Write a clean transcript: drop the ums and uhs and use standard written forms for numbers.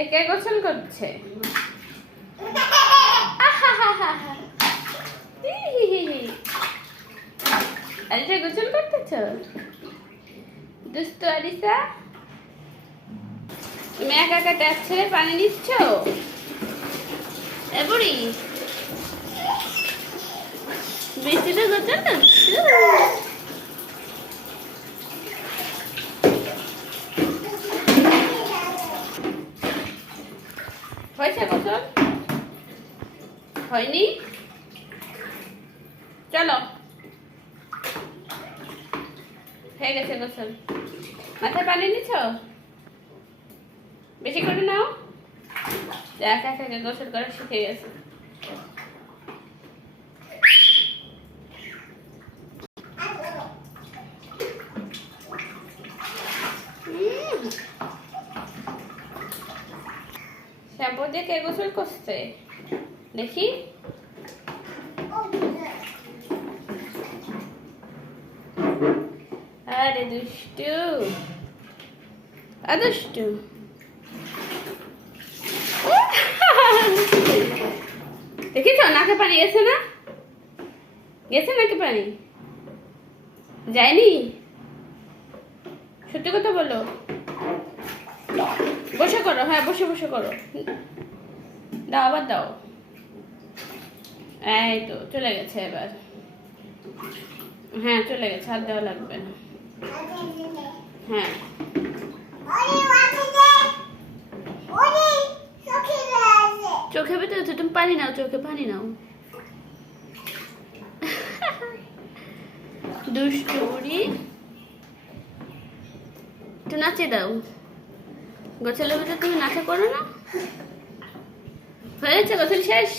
একে গোসল করছে। আরিসা গোসল করতেছ? দুষ্টু আরিসা, তুমি একা একা ট্যাপ ছেড়ে পানি নিচ্ছ? এ বুড়ি, বৃষ্টিতে গোসল করছো? হয়েছে গোসল? হয়নি? চলো, হয়ে গেছে গোসল। মাথায় পানি নিচ্ছ? বেশি করে নাও। একা একা গোসল করা শিখে গেছে। শ্যাম্পু দিয়ে কে গোসল করছে দেখি? আরে দুষ্টু, দুষ্টু। দেখিস নাকে পানি গেছে না? গেছে নাকি পানি? যায়নি? সত্যি কথা বলো। বসে করো, হ্যাঁ বসে বসে করো। দাও, আবার দাও। এই তো চলে গেছে এবার। হ্যাঁ চলে গেছে, হাত দেওয়া লাগবে না। হ্যাঁ চোখে ভেতরে তো তুমি পানি নাও, চোখে পানি নাও। দুষ্টু বুড়ি, একটু নাচে দাও। গোসলের ভিতরে তুমি নাচা করো না? হয়েছে গোসল শেষ?